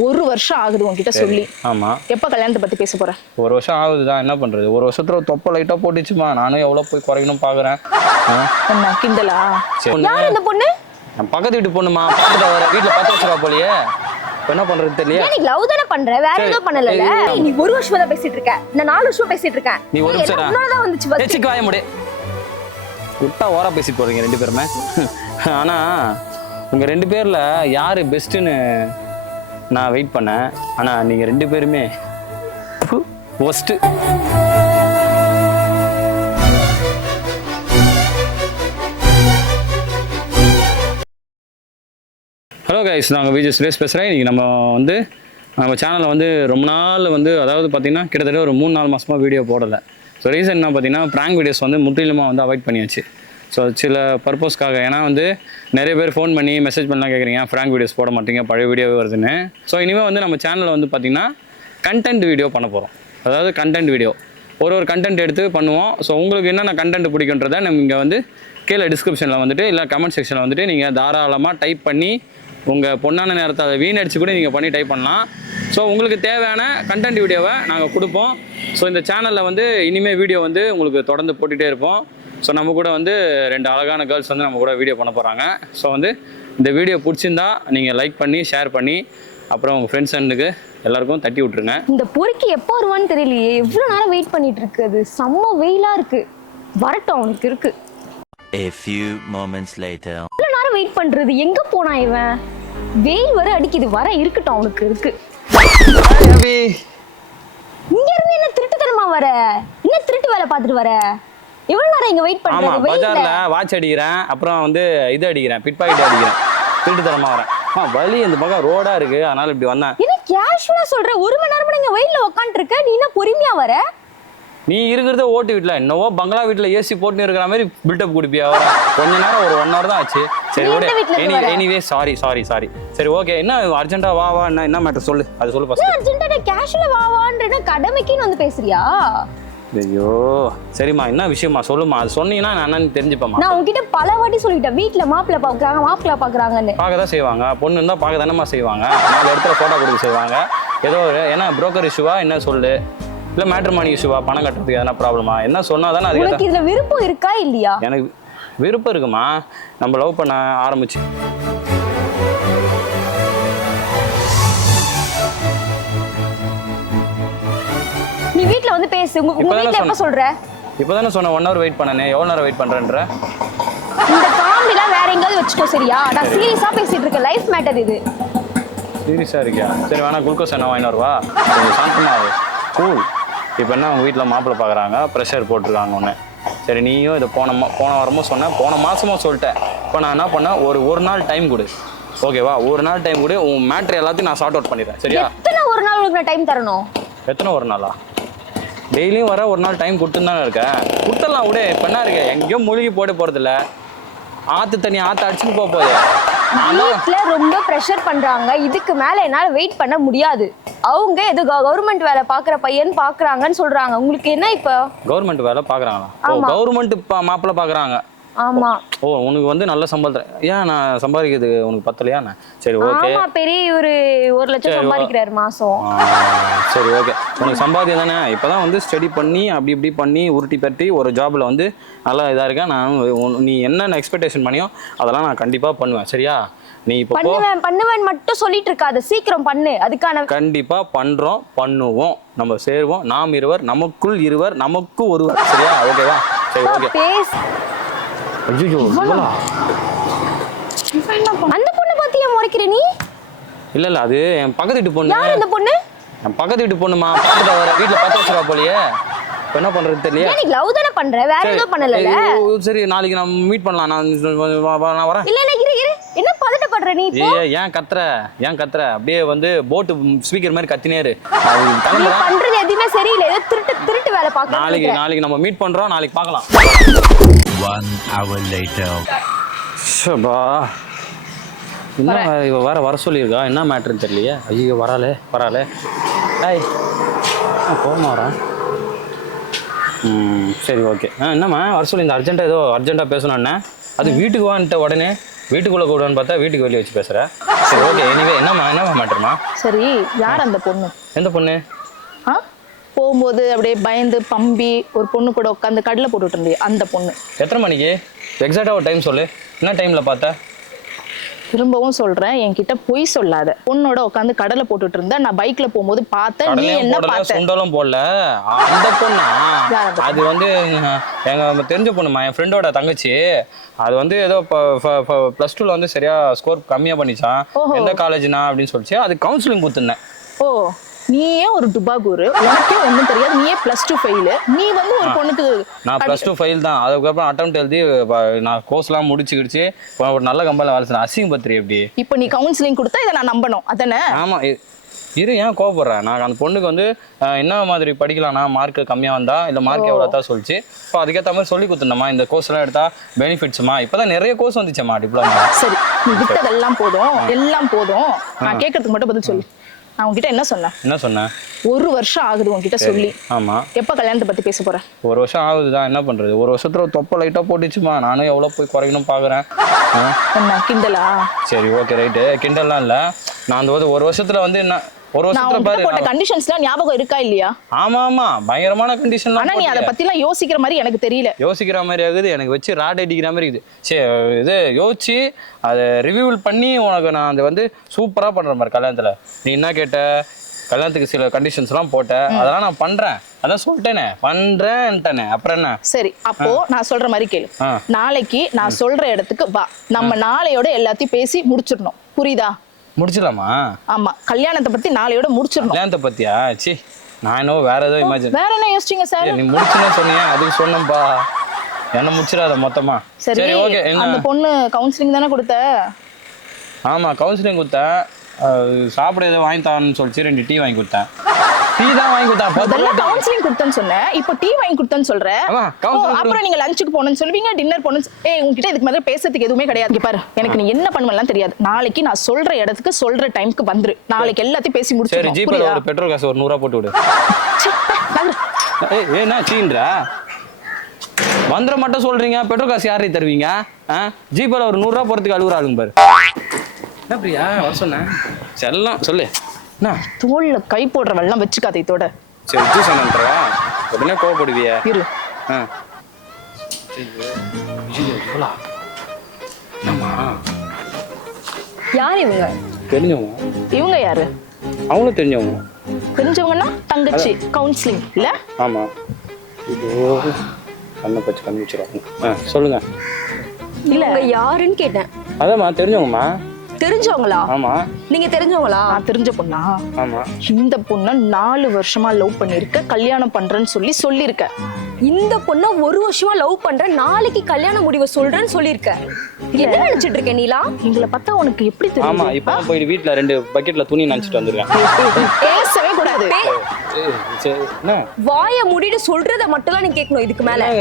1 வருஷம் ஆகுது உன்கிட்ட சொல்லி. ஆமா. எப்ப கல்யாணத்தை பத்தி பேச போற? 1 வருஷம் ஆகுதுதான், என்ன பண்றது? 1 வருஷத்துல தொப்பை லைட்டா போட்டுச்சுமா. நானும் எவ்வளவு போய் குறைக்கணும் பாக்குறேன். என்ன கிண்டலா? யார் இந்த பொண்ணு? பக்கத்து வீட்டு பொண்ணுமா. பாத்துட்டு வர வீட்டுல பார்த்து வச்சிருவா போலியே. என்ன பண்றது தெரியல. நீ லவ் தான பண்ற, வேற ஏதோ பண்ணல. நீ 1 வருஷமா தான் பேசிட்டு இருக்க, நான் 4 வருஷமா பேசிட்டு இருக்கேன். நீ 1 வருஷம் தான் வந்துச்சு. பேசிக்கு வாய முடி. விட்டா ஓரா பேசிட்டு போறீங்க 2 பேருமே. ஆனா உங்க 2 பேர்ல யாரு பெஸ்ட்னு நான் வெயிட் பண்ணேன். ஆனா நீங்க 2 பேருமே ஒஸ்ட். ஹலோ கைஸ், நாங்கள் விஜய் சுரேஷ் பேசுகிறேன். இன்றைக்கி நம்ம சேனலில் ரொம்ப நாள் அதாவது பார்த்திங்கன்னா கிட்டத்தட்ட ஒரு 3-4 மாதமாக வீடியோ போடலை. ஸோ ரீசன் என்ன பார்த்தீங்கன்னா, ப்ராங்க் வீடியோஸ் முற்றிலுமாக அவாய்ட் பண்ணியாச்சு. ஸோ சில பர்பஸ்க்காக. ஏன்னா நிறைய பேர் ஃபோன் பண்ணி மெசேஜ் பண்ணலாம் கேட்குறீங்க, ப்ராங்க் வீடியோஸ் போட மாட்டீங்க, பழைய வீடியோவே வருதுன்னு. ஸோ இனிமேல் நம்ம சேனலில் பார்த்திங்கன்னா கண்டென்ட் வீடியோ பண்ண போகிறோம். அதாவது கண்டென்ட் வீடியோ ஒரு கண்டென்ட் எடுத்து பண்ணுவோம். ஸோ உங்களுக்கு என்னென்ன கண்டென்ட் பிடிக்குன்றதை நம்ம இங்கே கீழே டிஸ்கிரிப்ஷனில் இல்லை கமெண்ட் செக்ஷனில் நீங்கள் தாராளமாக டைப் பண்ணி உங்கள் பொண்ணான நேரத்தை அதை வீணடிச்சு கூட நீங்கள் பண்ணி டைப் பண்ணலாம். ஸோ உங்களுக்கு தேவையான கண்டென்ட் வீடியோவை நாங்கள் கொடுப்போம். ஸோ இந்த சேனலில் இனிமேல் வீடியோ உங்களுக்கு தொடர்ந்து போட்டுகிட்டே இருப்போம். ஸோ நம்ம கூட 2 அழகான கேர்ள்ஸ் நம்ம கூட வீடியோ பண்ண போகிறாங்க. ஸோ இந்த வீடியோ பிடிச்சிருந்தா நீங்கள் லைக் பண்ணி ஷேர் பண்ணி அப்புறம் உங்கள் ஃப்ரெண்ட்ஸ் அண்டுக்கு எல்லாருக்கும் தட்டி விட்ருங்க. இந்த பொறுக்கி எப்போ வருவான்னு தெரியலையே, எவ்வளோ நேரம் வெயிட் பண்ணிட்டு இருக்கு. அது செம்ம வெயிலாக இருக்குது, வரட்டும் அவனுக்கு இருக்கு. A few moments later. எவ்வளோ நேரம் வெயிட் பண்ணுறது, எங்கே போனா இவன்? வெயில் வர அடிக்குது, வர இருக்கட்டும் அவனுக்கு இருக்கு. இங்க இருந்து என்ன திருட்டுத்தனமா வர? என்ன திருட்டு வேலை பார்த்துட்டு வர? எவ்வளவு நேரம் இங்க வெயிட் பண்றீங்க? ஆமா, பஜார்ல வாட்ச் அடிக்கிறேன், அப்புறம் இது அடிக்கிறேன், பிட் பாக்கெட் அடிக்கிறேன், திருட்டுத்தனமா வரேன். வலி இந்த பக்கம் ரோடா இருக்கு, அதனால இப்படி வந்தேன். என்ன கேஷுவலா சொல்ற? 1 மணி நேரமா நீங்க வெயில்ல உட்கார்ந்து இருக்க, நீ என்ன பொறுமையா வர? நீ இருக்கிறத ஓட்டு வீட்டுல, என்னவோ பங்களா வீட்டுல ஏசி போட்டு இருக்கிற மாதிரி பில்டப் கொடுப்பியா? கொஞ்ச நேரம் ஒரு 1 hour தான் ஆச்சு. சரி ஓகே, எனிவே சாரி. சரி ஓகே, என்ன அர்ஜென்ட்டா வா என்ன மேட்டர் சொல்லு, அது சொல்லு ஃபர்ஸ்ட். அர்ஜென்ட்டா கேஷுவலா வான்றேன்னா கடமைக்குன்னு பேசுறியா? ஐயோ சரிம்மா, என்ன விஷயமா சொல்லுமா. அது சொன்னீங்கன்னா நான் என்னன்னு தெரிஞ்சுப்பேம்மா. நான் உங்ககிட்ட பல வாட்டி சொல்லிட்டேன், வீட்டுல மாப்பிள்ளை பாக்குறாங்கன்னு. பார்க்க தான் செய்வாங்க, பொண்ணு இருந்தா பார்க்க தானமா செய்வாங்க. 4 இடத்துல போட்டோ கொடுக்க செய்வாங்க. ஏதோ ஏன்னா புரோக்கர் இஷ்யூவா என்ன சொல்லு, இல்ல மேட்ரிமோனி இஷ்யூவா, பணம் கட்டுறதுக்கு எதனா ப்ராப்ளமா, என்ன சொன்னாதானே அது. உனக்கு இதுல விருப்பம் இருக்கா இல்லையா? எனக்கு விருப்பம் இருக்குமா. நம்ம லவ் பண்ண ஆரம்பிச்சு நீ வீட்ல பேசு. உங்க வீட்ல எப்ப சொல்ற? இப்பதானே சொன்ன 1 hour வெயிட் பண்ணனே. எவ்வளவு நேரம் வெயிட் பண்றேன்ற? இந்த காமெடில வேற எங்கயாவது வச்சுக்கோ சரியா? நான் சீரியஸா பேசிட்டு இருக்கேன், லைஃப் மேட்டர் இது. சீரியஸா இருக்கியா? சரி வேணா குளுக்கோஸ் என்ன வாங்கிட்டு வருவா, கொஞ்சம் சாந்தமா ஆகு. கூல். இப்போ என்ன அவங்க வீட்டில் மாப்பிள்ளை பார்க்குறாங்க, ப்ரெஷர் போட்டிருக்காங்க ஒன்று. சரி நீயும் இதை போன வாரமும் சொன்னேன், போன மாதமும் சொல்லிட்டேன். இப்போ நான் என்ன பண்ணேன், ஒரு நாள் டைம் கொடு, ஓகேவா? 1 நாள் டைம் கொடு, உன் மேட்ரு எல்லாத்தையும் நான் சார்ட் அவுட் பண்ணிடுறேன் சரியா? எத்தனை 1 நாள் உங்களுக்கு நான் டைம் தரணும்? எத்தனை 1 நாளா? டெய்லியும் வர 1 நாள் டைம் கொடுத்துன்னு தானே இருக்கேன். கொடுத்துடலாம் விட. இப்போ என்ன இருக்கு, எங்கேயோ மூழ்கி போட்டு போகிறதில்ல, ஆற்று தண்ணி அடிச்சுட்டு போகுது. வீட்ல ரொம்ப பிரஷர் பண்றாங்க, இதுக்கு மேல என்னால வெயிட் பண்ண முடியாது. அவங்க ஏதோ கவர்மெண்ட் வேலை பாக்குற பையன் பாக்குறாங்கன்னு சொல்றாங்க. உங்களுக்கு என்ன இப்போ? கவர்மெண்ட் வேலை பாக்குறாங்களா? கவர்மெண்ட் மாப்பிள்ளை பாக்குறாங்க. ஆமா. ஓ உனக்கு நல்ல சம்பளம். ஏன் நான் சம்பாதிக்கிறது உனக்கு பத்தலையா? சரி ஓகே. ஆமா, பெரிய ஒரு 1 லட்சம் சம்பாதிக்கிறாரு மாசம். சரி ஓகே, உனக்கு சம்பாதியம் தானே. இப்பதான் ஸ்டடி பண்ணி அப்படி இப்படி பண்ணி உருட்டி பட்டி ஒரு ஜாப்ல நல்லா இதா இருக்கேன். நான் நீ என்னென்ன எக்ஸ்பெக்டேஷன் பண்ணியோ அதெல்லாம் நான் கண்டிப்பா பண்ணுவேன் சரியா? நீ இப்போ பண்ணுவேன் மட்டும் சொல்லிட்டு இருக்காத, சீக்கிரம் பண்ணு. அதுக்கான கண்டிப்பா பண்ணுவோம், நம்ம சேருவோம். நாம் இருவர், நமக்குள் இருவர், நமக்கு ஒருவர் சரியா? ஓகேவா? சரி ஓகே. ஐயோ அந்த பொண்ணு பாத்தியா முறைக்கிற நீ? இல்ல அது என் பக்கத்து வீட்டு பொண்ணு. யார் அந்த பொண்ணு? என் பக்கத்து வீட்டு பொண்ணுமா. பார்த்துட்டு வர வீட்டுல பார்த்து வச்சிருவா போலியே. என்ன பண்றது தெரியல. நீ லவ் தான பண்ற, வேற ஏதோ பண்ணல. சரி நாளைக்கு நான் மீட் பண்ணலாம். நான் வரேன். இல்ல இரு என்ன பதட்டப்படுற நீ இப்போ? ஏன் கத்துற அப்படியே போட் ஸ்பீக்கர் மாதிரி கத்தினேரு. நீ பண்றது எதுவுமே சரியில்லை, ஏதோ திருட்டு வேலை பாக்க. நாளைக்கு நம்ம மீட் பண்றோம், நாளைக்கு பார்க்கலாம். 1 hour later. சபா என்ன இவ வர சொல்லியிருக்கா, என்ன மேட்ருன்னு தெரியலையே. ஐயோ வராலே. ஹாய் போமா வரேன். சரி ஓகே. என்னம்மா வர சொல்லி இந்த அர்ஜென்ட்டாக ஏதோ பேசணும்ண்ணே. அது வீட்டுக்கு வான்ட்ட உடனே வீட்டுக்குள்ளே கூடன்னு பார்த்தா வீட்டுக்கு வெளியே வச்சு பேசுகிறேன். சரி ஓகே எனிவே என்ன மாட்டேமா. சரி, யார் அந்த பொண்ணு? எந்த பொண்ணு? ஆ, போகும்போது அப்படியே பயந்து பம்பி ஒரு பொண்ணு கூட உட்காந்து கடலை போட்டுட்டு இருந்தே அந்த பொண்ணு. எத்தனை மணிக்கு எக்ஸாக்டா ஒரு டைம் சொல்லு. என்ன டைம்ல பார்த்த? திரும்பவும் சொல்றேன், என்கிட்ட பொய் சொல்லாத. பொண்ணோட உட்காந்து கடலை போட்டுட்டு இருந்த, நான் பைக்ல போகும்போது பார்த்தேன். நீ என்ன பார்த்த? சுண்டலும் போடல. அந்த பொண்ணா? அது வந்து எங்க தெரிஞ்ச பொண்ணுமா, என் ஃப்ரெண்டோட தங்கச்சி. அது வந்து ஏதோ +2ல வந்து சரியா ஸ்கோர் கம்மியா பண்ணிச்சான். எந்த காலேஜ்னா அப்படின்னு சொல்லிச்சு. அது கவுன்சிலிங் கொடுத்துருந்தேன். ஓ, நீயே ஒரு டுபாகூரு, உனக்கே ஒன்றும் தெரியாது, நீயே +2 ஃபெயில். நீ வந்து ஒரு பொண்ணுக்கு நான் +2 ஃபெயில் தான். அதுக்கப்புறம் அட்டெம்ப்ட் எழுதி நான் கோர்ஸ்லாம் முடிச்சுக்கிடுச்சு. ஒரு நல்ல கம்பெனியில் வேலை செய்யணும். அசிங்க பத்திரி எப்படி? இப்போ நீ கவுன்சிலிங் கொடுத்தா இதை நான் நம்பணும் அதானே? ஆமா. இரு, ஏன் கோவப்படுறேன்? நான் அந்த பொண்ணுக்கு வந்து என்ன மாதிரி படிக்கலாம்னா, மார்க் கம்மியாக வந்தா இல்லை மார்க் எவ்வளோ தான் சொல்லிச்சு. இப்போ அதுக்கேற்ற மாதிரி சொல்லி கொடுத்துருந்தம்மா. இந்த கோர்ஸ்லாம் எடுத்தா பெனிஃபிட்ஸ்மா. இப்போதான் நிறைய கோர்ஸ் வந்துச்சம்மா டிப்ளமா. சரி, நீ விட்டதெல்லாம் போதும், எல்லாம் போதும். நான் கேட்கறதுக்கு மட்டும் பதில் சொல்லு. நான் உங்ககிட்ட என்ன சொன்னேன்? 1 வருஷம் ஆகுது உங்ககிட்ட சொல்லி. ஆமா. எப்ப கல்யாணத்தை பத்தி பேச போறேன்? 1 வருஷம் ஆகுதுதான். என்ன பண்றது? 1 வருஷத்துல தொப்பை லைட்டா போட்டுச்சுமா. நானும் எவ்வளவு போய் குறைக்கணும் பாக்குறேன். என்ன கிண்டலா? சரி ஓகே ரைட்டு. கிண்டல்லாம் இல்ல. நான் அந்த 1 வருஷத்துல வந்து என்ன, 1 வருஷத்துல பாரு போட்ட கண்டிஷன்ஸ்லாம் ஞாபகம் இருக்கா இல்லையா? ஆமா பயங்கரமான கண்டிஷன். ஆனா நீ அத பத்தி எல்லாம் யோசிக்கிற மாதிரி எனக்கு தெரியல. யோசிக்கிற மாதிரி ஆகுது. எனக்கு வச்சு ராட் அடிக்கிற மாதிரி இருக்குது. சரி, இது யோசிச்சு அதை ரிவியூல் பண்ணி உனக்கு நான் அதை வந்து சூப்பரா பண்ற மாதிரி. கல்யாணத்துல நீ என்ன கேட்ட? கல்யாணத்துக்கு சில கண்டிஷன்ஸ்லாம் போட்ட. அதெல்லாம் நான் பண்றேன். அதான் சொல்லிட்டேனே, பண்றேன்ட்டேனே. அப்புறம் என்ன? சரி, அப்போ நான் சொல்ற மாதிரி கேளு. நாளைக்கு நான் சொல்ற இடத்துக்கு வா. நம்ம நாளையோட எல்லாத்தையும் பேசி முடிச்சிடணும். புரியுதா? முடிச்சிடலாமா? ஆமா, கல்யாணத்தை பத்தி நாளையோட முடிச்சிடணும். கல்யாணத்தை பத்தியா? சி, நான் என்ன வேற ஏதோ இமேஜின். வேற என்ன யோசிச்சீங்க சார்? நீ முடிச்சுன்னு சொன்னீங்க, அதுக்கு சொன்னேன்பா. என்ன முடிச்சிடாத மொத்தமா. சரி ஓகே. அந்த பொண்ணு கவுன்சிலிங் தானே கொடுத்த? ஆமா, கவுன்சிலிங் கொடுத்தேன். சாப்பிட ஏதோ வாங்கி தான்னு சொல்லிச்சு. 2 டீ வாங்கி கொடுத்தேன். டீ தான் வாங்கி கொடுத்தேன். அதெல்லாம் கவுன்சிலிங் கொடுத்தேன்னு சொன்னேன். இப்போ டீ வாங்கி கொடுத்தேன்னு சொல்ற. அப்புறம் நீங்க லஞ்சுக்கு போகணும்னு சொல்லுவீங்க, டின்னர் போகணும். உங்ககிட்ட இதுக்கு மேல பேசுறதுக்கு எதுவுமே கிடையாது. பாரு, எனக்கு நீ என்ன பண்ணுவலாம் தெரியாது. நாளைக்கு நான் சொல்ற இடத்துக்கு சொல்ற டைம்க்கு வந்துரு. நாளைக்கு எல்லாத்தையும் பேசி முடிச்சு. சரி, ஜிபேல ஒரு பெட்ரோல் காசு ஒரு 100 ரூபா போட்டு விடு. ஏன்னா சீன்றா வந்துட மட்டும் சொல்றீங்க. பெட்ரோல் காசு யாரையும் தருவீங்க? ஜிபேல ஒரு 100 ரூபா போறதுக்கு அழுகுறாங்க பாரு. என்ன பிரியா வர சொன்னேன்? செல்லம் சொல்லு. என்ன தோல்ல கை போடுற வெள்ளம் வச்சுக்காத இதோட. சரி ஜூஸ் என்னன்றா? உடனே கோவப்படுவியா? இரு. யார் இவங்க? தெரிஞ்சவங்க. இவங்க யாரு? அவங்களும் தெரிஞ்சவங்க. தெரிஞ்சவங்கன்னா தங்கச்சி கவுன்சிலிங் இல்ல? ஆமா. இதோ கண்ணை பச்சு கண்டுபிடிச்சிருவாங்க. சொல்லுங்க. இல்ல யாருன்னு கேட்டேன். அதாம்மா தெரிஞ்சவங்கம்மா. தெரிஞ்சவங்களா? ஆமா. நீங்க தெரிஞ்சவங்களா? நான் தெரிஞ்ச பொண்ணா? ஆமா. இந்த பொண்ண 4 வருஷமா லவ் பண்ணிருக்க, கல்யாணம் பண்றேன்னு சொல்லிருக்க. இந்த பொண்ண 1 வருஷமா லவ் பண்ற, நாளைக்கு கல்யாண முடிவை சொல்றேன்னு சொல்லிருக்க. என்ன நினைச்சிட்டு இருக்க நீலா? எங்களை பார்த்தா உனக்கு எப்படி தெரியும்? ஆமா, இப்போ போய் வீட்ல 2 பக்கெட்ல துணி நினைச்சிட்டு வந்திருக்கேன். பேசவே கூடாது. வாய மூடிட்டு சொல்றத மட்டும் நீ கேட்கணும். இதுக்கு மேல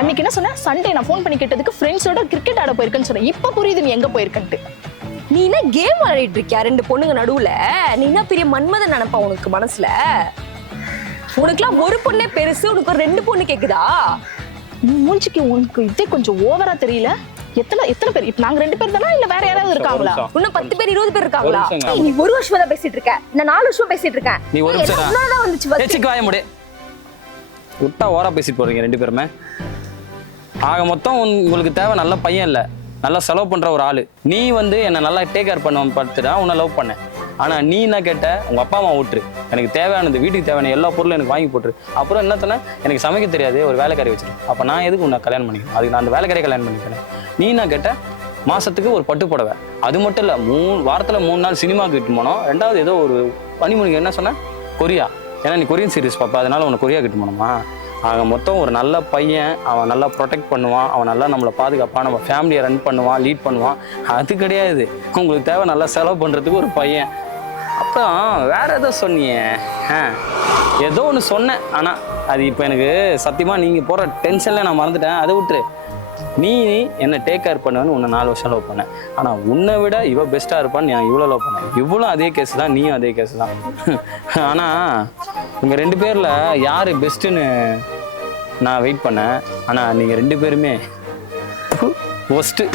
அன்னைக்கு என்ன சொன்ன? சண்டே நான் ஃபோன் பண்ணி கேட்டதுக்கு ஃப்ரெண்ட்ஸோட கிரிக்கெட் ஆட போயிருக்கேன்னு சொன்னேன். இப்ப புரியுது நீ எங்க போயிருக்கன்ட்டு. நீ என்ன கேம் விளையாடிட்டு இருக்கியா 2 பொண்ணுங்க நடுவுல? நீ என்ன பெரிய மன்மதன் நினைப்பா உனக்கு மனசுல? உனக்குலாம் ஒரு பொண்ணே பெருசு, உனக்கு 2 பொண்ணு கேக்குதா? நீ மூஞ்சிக்கு உனக்கு இதே கொஞ்சம் ஓவரா தெரியல? எத்தனை பேர்? இப்ப நாங்க 2 பேர் தானா இல்ல வேற யாராவது இருக்காங்களா? இன்னும் 10 பேர் 20 பேர் இருக்காங்களா? நீ 1 வருஷமா தான் பேசிட்டு இருக்க, நான் 4 வருஷமா பேசிட்டு இருக்கேன். நீ ஒரு நிமிஷம் தான் வந்துச்சு பஸ். ஏச்சிக்கு வாய முடி. விட்டா ஓரா பேசிட்டு போறீங்க 2 பேருமே. ஆக மொத்தம் உங்களுக்கு தேவை நல்ல பையன் இல்ல, நல்லா செலவு பண்ற ஒரு ஆளு. நீ வந்து என்ன நல்லா டேக் கேர் பண்ணுவேன் பார்த்துட்டு தான் உன்னை லவ் பண்ணேன். ஆனா நீ என்ன கேட்ட? உங்க அப்பா அம்மா விட்டுரு, எனக்கு தேவையானது வீட்டுக்கு தேவையான எல்லா பொருளும் எனக்கு வாங்கி போட்டுரு. அப்புறம் என்ன சொன்ன? எனக்கு சமைக்க தெரியாது, ஒரு வேலைக்காரி வச்சிரு. அப்ப நான் எதுக்கு உன்னை கல்யாணம் பண்ணிக்கிறேன்? அதுக்கு நான் அந்த வேலைக்காரியை கல்யாணம் பண்ணிக்கிறேன். நீ என்ன கேட்ட? மாசத்துக்கு ஒரு பட்டு புடவை. அது மட்டும் இல்ல, வாரத்துல 3 நாள் சினிமாவுக்கு கிட்டு போனோம். 2வது ஏதோ ஒரு பனிமொழிக்கு என்ன சொன்ன? கொரியா. ஏன்னா நீ கொரியன் சீரிஸ் பாப்பா, அதனால உன்னை கொரியா கிட்டு போனோமா? ஆக மொத்தம் ஒரு நல்ல பையன், அவன் நல்லா ப்ரொடெக்ட் பண்ணுவான், அவன் நல்லா நம்மளை பாதுகாப்பான், நம்ம ஃபேமிலியை ரன் பண்ணுவான், லீட் பண்ணுவான். அது கிடையாது. உங்களுக்கு தேவை நல்லா செலவு பண்ணுறதுக்கு ஒரு பையன். அப்புறம் வேற ஏதோ சொன்னீங்க. ஏதோ ஒன்று சொன்னேன், ஆனால் அது இப்போ எனக்கு சத்தியமாக நீங்கள் போகிற டென்ஷனில் நான் மறந்துட்டேன். அதை விட்டுரு. நீ என்னை டேக் கேர் பண்ணுவேன்னு உன்னை 4 வருஷம் லவ் பண்ணேன். ஆனால் உன்னை விட இவ பெஸ்ட்டாக இருப்பான்னு நான் இவ்வளோ லவ் பண்ணேன். இவ்வளோ அதே கேஸ் தான், நீயும் அதே கேஸ் தான். ஆனால் உங்கள் 2 பேரில் யார் பெஸ்ட்டுன்னு நான் வெயிட் பண்ணேன். ஆனால் நீங்கள் 2 பேருமே ஒஸ்ட்டு.